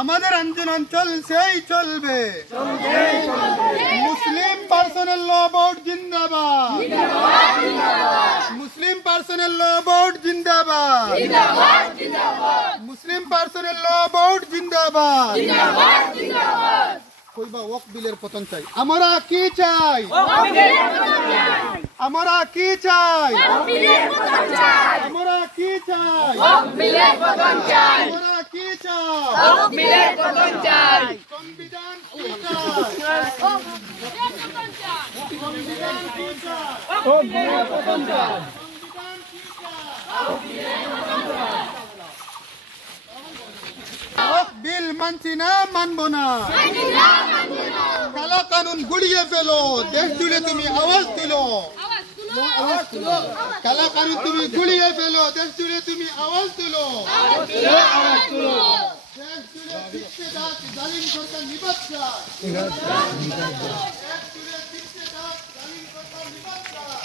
আমাদের আন্দোলন চলছেই চলবে। মুসলিম পার্সোনাল ল বোর্ড জিন্দাবাদ। মুসলিম পার্সোনাল ল বোর্ড জিন্দাবাদ। মুসলিম পার্সোনাল ল বোর্ড জিন্দাবাদ। কইবা ওয়াক বিলের পতন চাই। আমরা কি চাই? আমরা কি চাই? আমরা কি চাই? আমরা কি চাই? সংবিধান কি চাই? সংবিধান কি চাই? বিল মানছি না, মানবো না। কালা কানুন গুড়িয়ে ফেলো, দেশ জুড়ে তুমি আওয়াজ তুলো। কালা কানুন তুমি গুড়িয়ে ফেলো, দেশ জুড়ে তুমি আওয়াজ তুলো। দেশ জুড়ে দিচ্ছে দাঁত জালিম সরকার নিবাস চায়। দেশ জুড়ে দিচ্ছে দাঁত জালিম সরকার নিবাস চায়।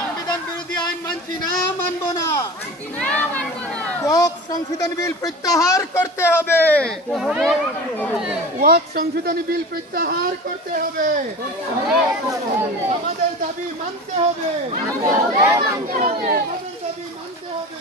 সংবিধান বিরোধী আইন মানছি না, মানবো না। ওয়াক সংশোধনী বিল প্রত্যাহার করতে হবে। ওয়াক সংশোধনী বিল প্রত্যাহার করতে হবে। আমাদের দাবি মানতে হবে। আমাদের দাবি মানতে হবে।